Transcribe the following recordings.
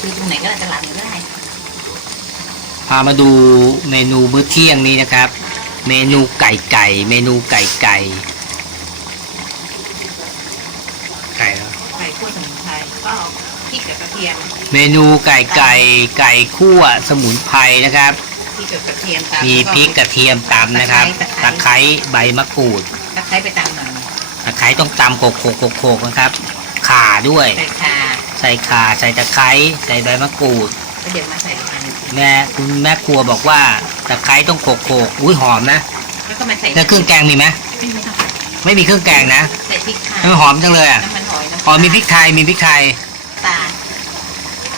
คือตรงไหนก็ได้ตลาดไหนก็ได้พามาดูเมนูมื้อเที่ยงนี้นะครับ เมนูไก่ไก่ เมนูไก่ไก่ไก่แล้วไก่คั่วสมุนไพรก็พริกกับกระเทียมเมนูไก่ไก่ไก่คั่วสมุนไพรนะครับ พริกกับกระเทียมตามมีพริกกระเทียมตำนะครับตะไคร้ใบมะกรูดตะไคร้ไปตามหน่อยตะไคร้ต้องตำโขกโขกโขกโขกนะครับข่าด้วยใส่ข่า ใส่ข่าใส่ตะไคร้ใส่ใบมะกรูดแล้วเดี๋ยวมาใส่ลงไปในพริกแม่คุณแม่ครัวบอกว่าตะไคร้ต้องโขกโขกอุ้ยหอมนะแล้วก็มาใส่แล้วเครื่องแกงมีไหมไม่มีค่ะไม่มีเครื่องแกงนะใส่พริกค่ะมันหอมจังเลยอะน้ำมันหอยน้ำอ๋อมีพริกไทยมีพริกไทย ตาล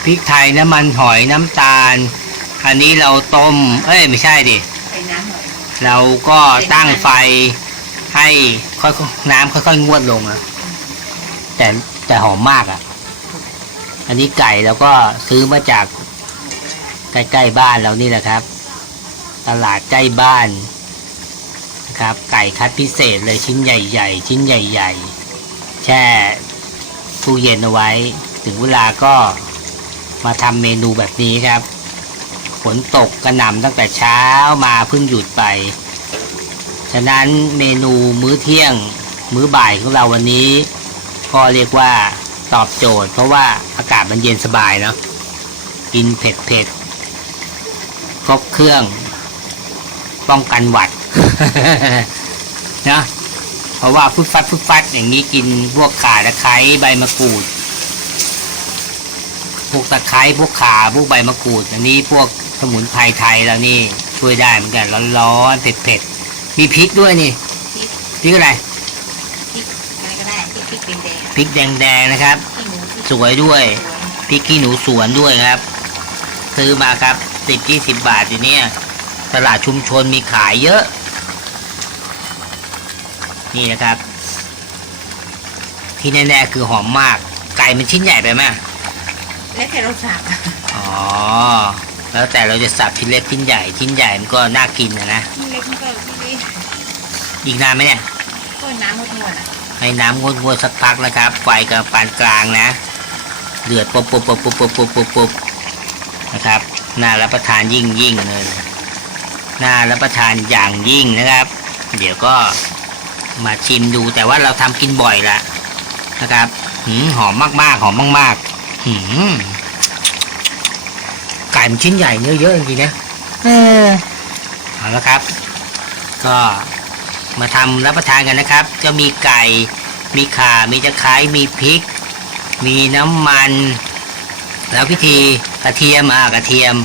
พริกไทยน้ำมันหอยน้ำตาล อันนี้เราต้ม เอ้ยไม่ใช่ดิ ใส่น้ำหอยเราก็ตั้งไฟให้ค่อยๆน้ำค่อยๆงวดลงอะแต่แต่หอมมากอะ อันนี้ไก่เราก็ซื้อมาจากใกล้ๆบ้านเรานี่แหละครับ ตลาดใกล้บ้านนะครับ ไก่คัดพิเศษเลยชิ้นใหญ่ ๆ ชิ้นใหญ่ ๆ แช่ตู้เย็นเอาไว้ ถึงเวลาก็มาทำเมนูแบบนี้ครับฝนตกกระหน่ำตั้งแต่เช้ามาเพิ่งหยุดไป ฉะนั้นเมนูมื้อเที่ยง มื้อบ่ายของเราวันนี้ ก็เรียกว่า ตอบโจทย์ เพราะว่าอากาศมันเย็นสบายเนาะกินเผ็ดเผ็ดๆครบเครื่อง ป้องกันหวัดนะเพราะว่าฟุดฟัดฟุดฟัดอย่างนี้กินพวกข่าตะไคร้ใบมะกรูด พวกตะไคร้พวกข่าพวกใบมะกรูด อันนี้พวกสมุนไพรไทยแล้วนี่ช่วยได้เหมือนกันร้อนๆเผ็ดๆมีพริกด้วยนี่พริกพริกอะไรพริกอะไรก็ได้พ ริกพริกเป็นแดงพริกแดงๆนะครับ ขี้หมูพริกสวยด้วยสวยพริกขี้หนูสวนด้วยครับ ซื้อมาครับสิบยี่สิบบาทอยู่เนี่ยตลาดชุมชนมีขายเยอะ นี่นะครับ ที่แน่ๆคือหอมมาก ไก่มันชิ้นใหญ่ไปไหมและแค่รสชาติอ๋อ แล้วแต่เราจะสับชิ้นเล็กชิ้นใหญ่ชิ้นใหญ่มันก็น่ากินนะนะที่เล็กมันก็ที่นี่อีกนานไหมเนี่ยก็น้ำมดมดๆอะ ให้น้ำงดงวดๆสักพักนะครับ ไฟกับปานกลางนะ เดือดปุ๊บปุ๊บปุ๊บปุ๊บปุ๊บปุ๊บปุ๊บปุ๊บนะครับ น่ารับประทานยิ่งยิ่งเลย น่ารับประทานอย่างยิ่งนะครับ เดี๋ยวก็มาชิมดูแต่ว่าเราทำกินบ่อยละนะครับหืมหอมมากๆ หอมมากๆหืมไก่มันชิ้นใหญ่เนื้อเยอะจริงๆนะเออเอาละครับ ก็ มาทำรับประทานกันนะครับ จะมีไก่ มีข่า มีตะไคร้มีพริก มีน้ำมัน แล้วพิธีกระเทียมอ่ากระเทียม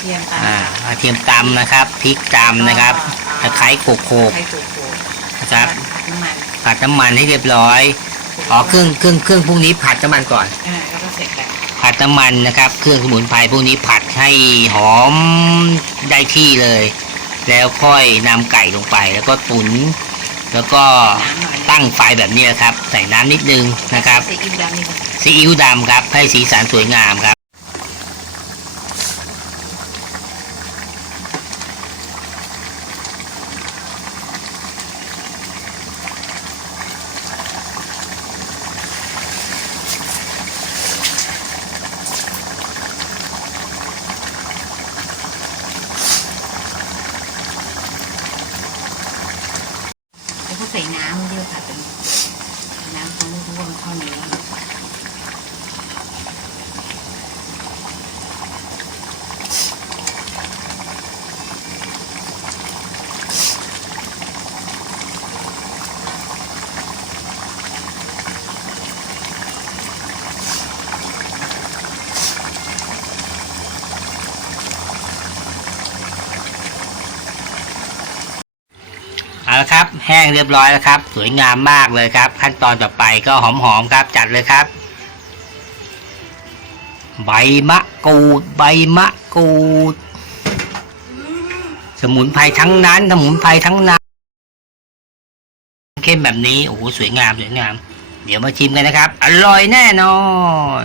เทียมตาอ่ากระเทียมตำนะครับพริกตำนะครับตะไคร้โขกโขกไข่โขกโขกๆนะครับน้ำมันผัดน้ำมันให้เรียบร้อยอ๋อเครื่องเครื่องเครื่องพวกนี้ผัดน้ำมันก่อนอ่าแล้วก็เสร็จแล้วผัดน้ำมันนะครับ เครื่องสมุนไพรพวกนี้ผัดให้หอมได้ที่เลย แล้วค่อยนำไก่ลงไป แล้วก็ตุ๋นแล้วก็น้ำหน่อยตั้งไฟแบบนี้นะครับ ใส่น้ำนิดนึงนะครับซีอิ๊วดำนี่ค่ะซีอิ๊วดำครับให้สีสันสวยงามครับ น้ำเยอะค่ะเป็นน้ำเขาไม่รู้ว่ามันเข้าเนื้อ เอาละครับแห้งเรียบร้อยแล้วครับ สวยงามมากเลยครับ ขั้นตอนต่อไปก็หอมๆครับจัดเลยครับ ใบมะกรูดใบมะกรูด สมุนไพรทั้งนั้น สมุนไพรทั้งนั้นเข้มแบบนี้โอ้โหสวยงามสวยงาม เดี๋ยวมาชิมกันนะครับ อร่อยแน่นอน